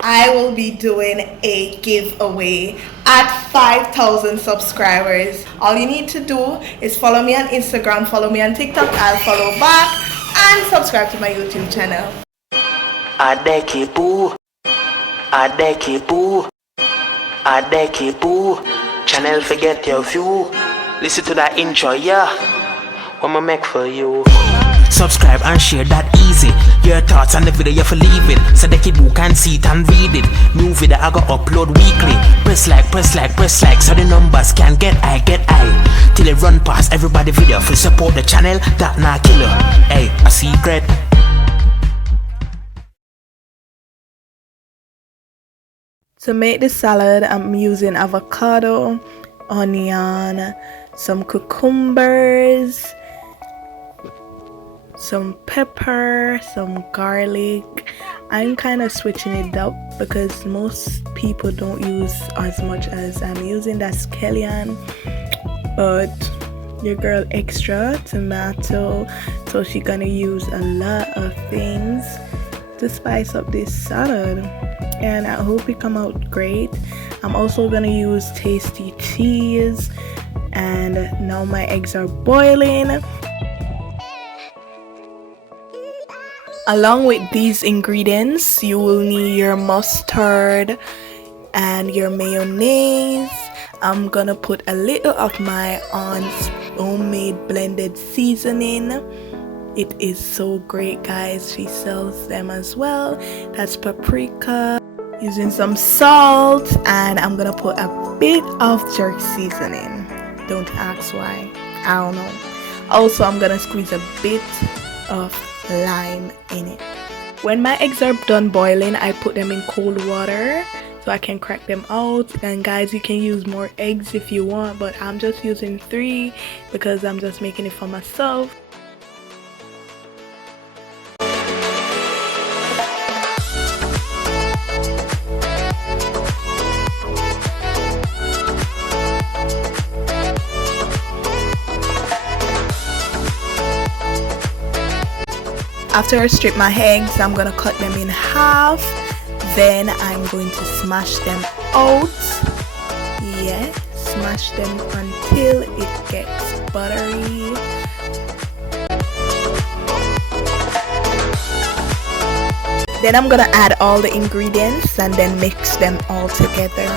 I will be doing a giveaway at 5,000 subscribers. All you need to do is follow me on Instagram, follow me on TikTok, I'll follow back, and subscribe to my YouTube channel. Adekibu, Adekibu, Adekibu. Channel forget your view. Listen to that intro, yeah. What I make for you. Subscribe and share that easy. Your thoughts on the video you for leave it. So the kid who can see it and read it. New video I go upload weekly. Press like, press like, press like. So the numbers can get high. Till it run past everybody video. For support the channel, that not killer. Hey, a secret. To make the salad, I'm using avocado, onion, some cucumbers, some pepper, some garlic. I'm kind of switching it up because most people don't use as much as I'm using. That's scallion, but your girl extra tomato, so she's gonna use a lot of things to spice up this salad, and I hope it come out great. I'm also gonna use tasty cheese, and now my eggs are boiling. Along with these ingredients, you will need your mustard and your mayonnaise. I'm gonna put a little of my aunt's homemade blended seasoning. It is so great, guys. She sells them as well. That's paprika. Using some salt, and I'm gonna put a bit of jerk seasoning. Don't ask why. I don't know. Also, I'm gonna squeeze a bit of lime in it. When my eggs are done boiling, I put them in cold water so I can crack them out. And guys, you can use more eggs if you want, but I'm just using 3 because I'm just making it for myself. After I strip my eggs, I'm gonna cut them in half. Then I'm going to smash them out. Yeah, smash them until it gets buttery. Then I'm gonna add all the ingredients and then mix them all together.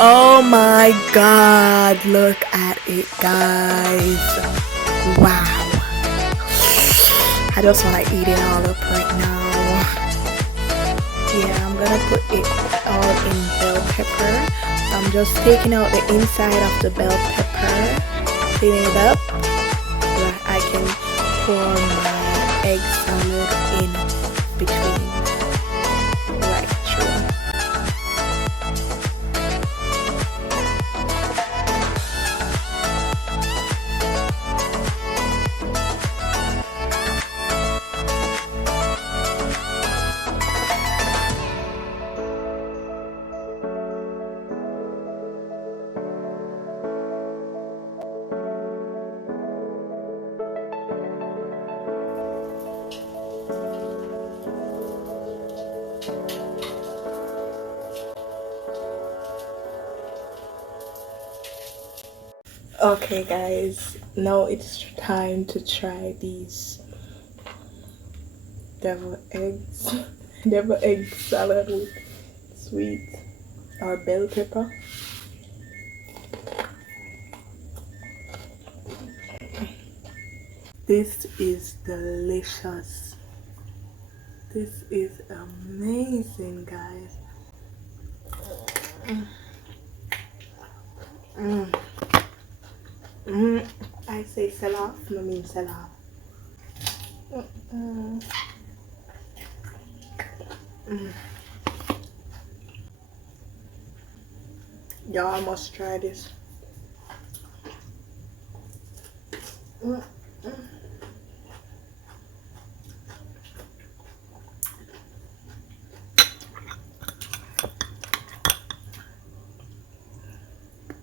Oh my god, look at it, guys. Wow. I just want to eat it all up right now. Yeah, I'm gonna put it all in bell pepper. I'm just taking out the inside of the bell pepper, cleaning it up so that I can pour my egg salad in between. Right through. Okay guys, now it's time to try these devil eggs. Devil egg salad with sweet or bell pepper. This is delicious. This is amazing, guys. I say sell off, no mean sell off. Y'all must try this.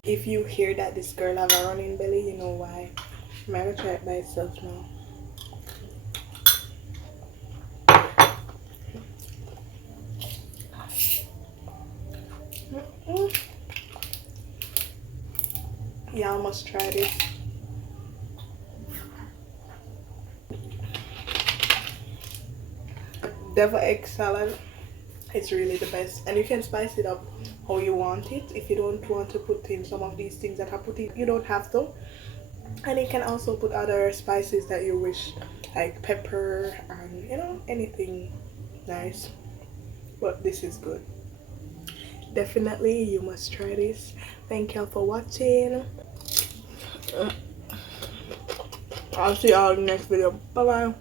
If you hear that this girl have a running belly, you know why. I'm gonna try it by itself now. Y'all must try this. Devil egg salad. It's really the best, and you can spice it up how you want it. If you don't want to put in some of these things that I put in, you don't have to. And you can also put other spices that you wish, like pepper and you know, anything nice. But this is good. Definitely you must try this. Thank y'all for watching. I'll see y'all in the next video. Bye bye.